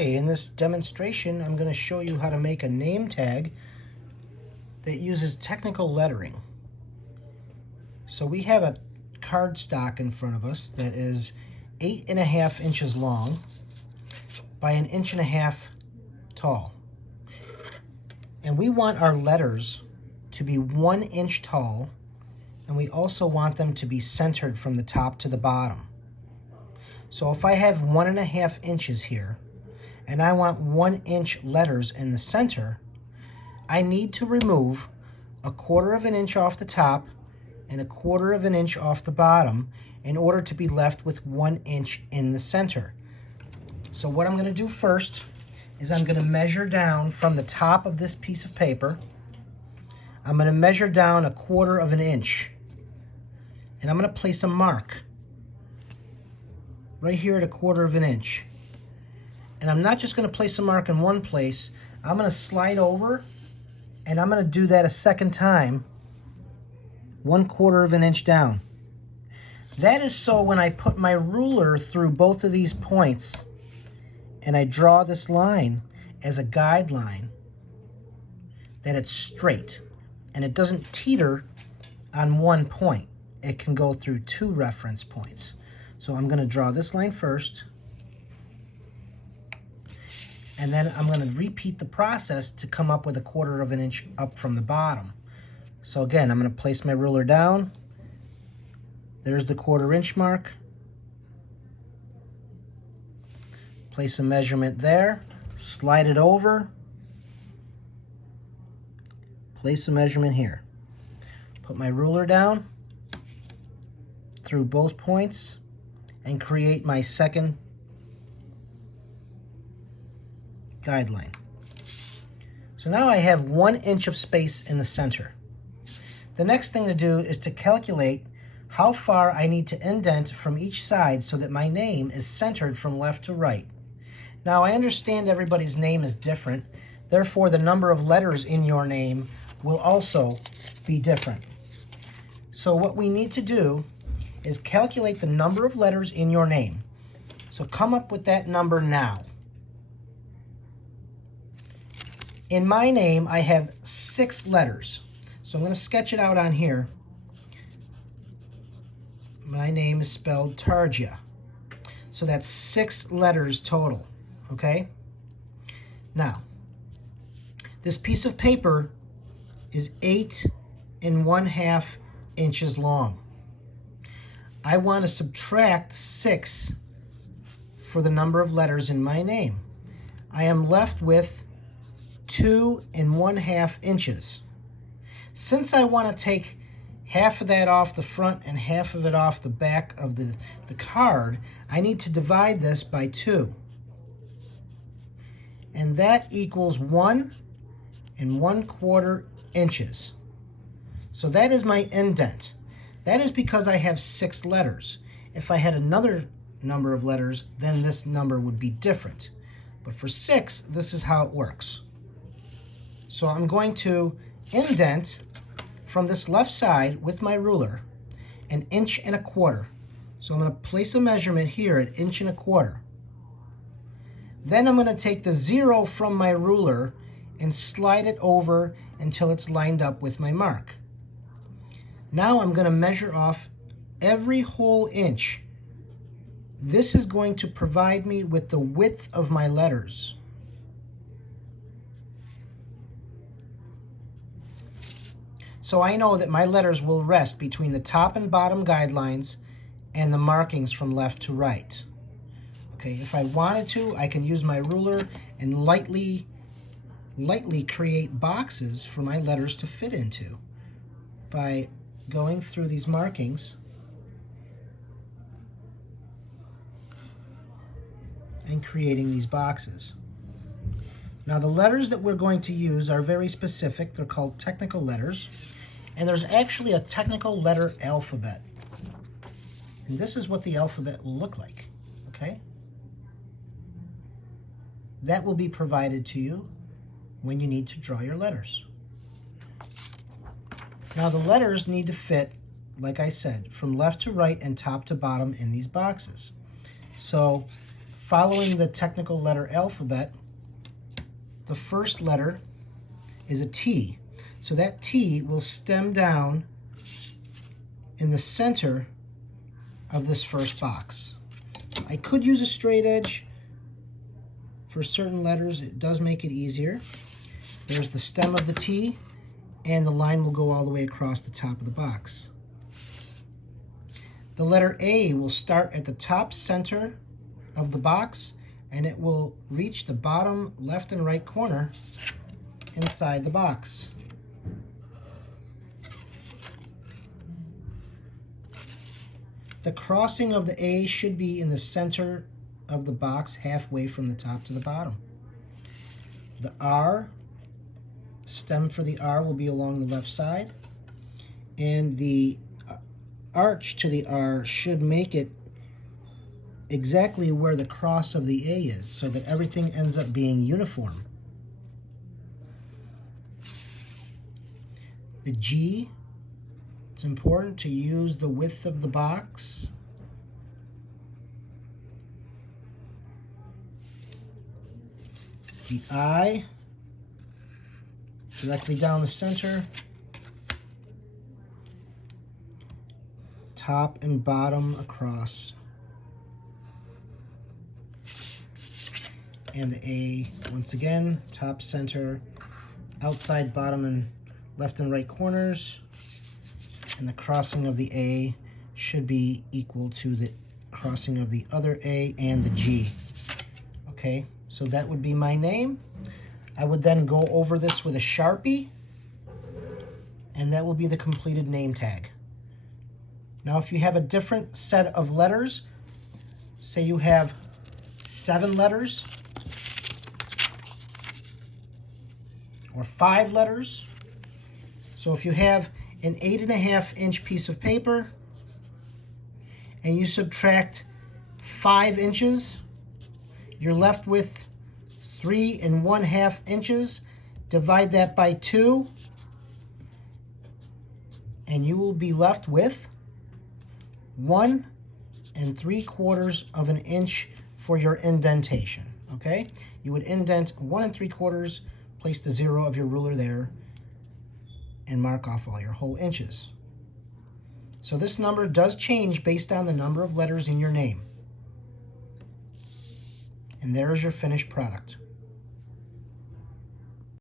Okay, in this demonstration, I'm going to show you how to make a name tag that uses technical lettering. So we have a cardstock in front of us that is 8.5 inches long by 1.5 inches tall. And we want our letters to be 1 inch tall, and we also want them to be centered from the top to the bottom. So if I have 1.5 inches here, and I want 1 inch letters in the center, I need to remove 1/4 inch off the top and 1/4 inch off the bottom in order to be left with 1 inch in the center. So what I'm going to do first is I'm going to measure down from the top of this piece of paper. I'm going to measure down 1/4 inch, and I'm going to place a mark right here at 1/4 inch. And I'm not just going to place a mark in one place. I'm going to slide over, and I'm going to do that a second time, 1/4 inch down. That is so when I put my ruler through both of these points and I draw this line as a guideline, that it's straight and it doesn't teeter on one point. It can go through 2 reference points. So I'm going to draw this line first, and then I'm going to repeat the process to come up with 1/4 inch up from the bottom. So again, I'm going to place my ruler down. There's the 1/4 inch mark. Place a measurement there. Slide it over. Place a measurement here. Put my ruler down through both points and create my second guideline. So now I have 1 inch of space in the center. The next thing to do is to calculate how far I need to indent from each side so that my name is centered from left to right. Now I understand everybody's name is different, therefore the number of letters in your name will also be different. So what we need to do is calculate the number of letters in your name. So come up with that number now. In my name, I have 6 letters. So I'm going to sketch it out on here. My name is spelled Tarja. So that's 6 letters total, okay? Now, this piece of paper is 8.5 inches long. I want to subtract 6 for the number of letters in my name. I am left with 2.5 inches. Since I want to take half of that off the front and half of it off the back of the card, I need to divide this by 2. And that equals 1 1/4 inches. So that is my indent. That is because I have 6 letters. If I had another number of letters, then this number would be different. But for 6, this is how it works. So I'm going to indent from this left side with my ruler 1.25 inches. So I'm going to place a measurement here at 1.25 inches. Then I'm going to take the 0 from my ruler and slide it over until it's lined up with my mark. Now I'm going to measure off every whole inch. This is going to provide me with the width of my letters. So I know that my letters will rest between the top and bottom guidelines and the markings from left to right. Okay, if I wanted to, I can use my ruler and lightly create boxes for my letters to fit into by going through these markings and creating these boxes. Now the letters that we're going to use are very specific. They're called technical letters, and there's actually a technical letter alphabet. And this is what the alphabet will look like, okay? That will be provided to you when you need to draw your letters. Now the letters need to fit, like I said, from left to right and top to bottom in these boxes. So following the technical letter alphabet, the first letter is a T. So that T will stem down in the center of this first box. I could use a straight edge for certain letters. It does make it easier. There's the stem of the T, and the line will go all the way across the top of the box. The letter A will start at the top center of the box, and it will reach the bottom left and right corner inside the box. The crossing of the A should be in the center of the box, halfway from the top to the bottom. The R, stem for the R, will be along the left side, and the arch to the R should make it exactly where the cross of the A is, so that everything ends up being uniform. The G, it's important to use the width of the box. The I, directly down the center. Top and bottom across. And the A, once again, top, center, outside, bottom, and left and right corners. And the crossing of the A should be equal to the crossing of the other A and the G. Okay, so that would be my name. I would then go over this with a Sharpie, and that will be the completed name tag. Now, if you have a different set of letters, say you have 7 letters, or 5 letters. So if you have an 8.5-inch piece of paper and you subtract 5 inches, you're left with 3.5 inches. Divide that by 2, and you will be left with 1 3/4 of an inch for your indentation. Okay, you would indent 1 3/4, place the 0 of your ruler there, and mark off all your whole inches. So this number does change based on the number of letters in your name. And there is your finished product.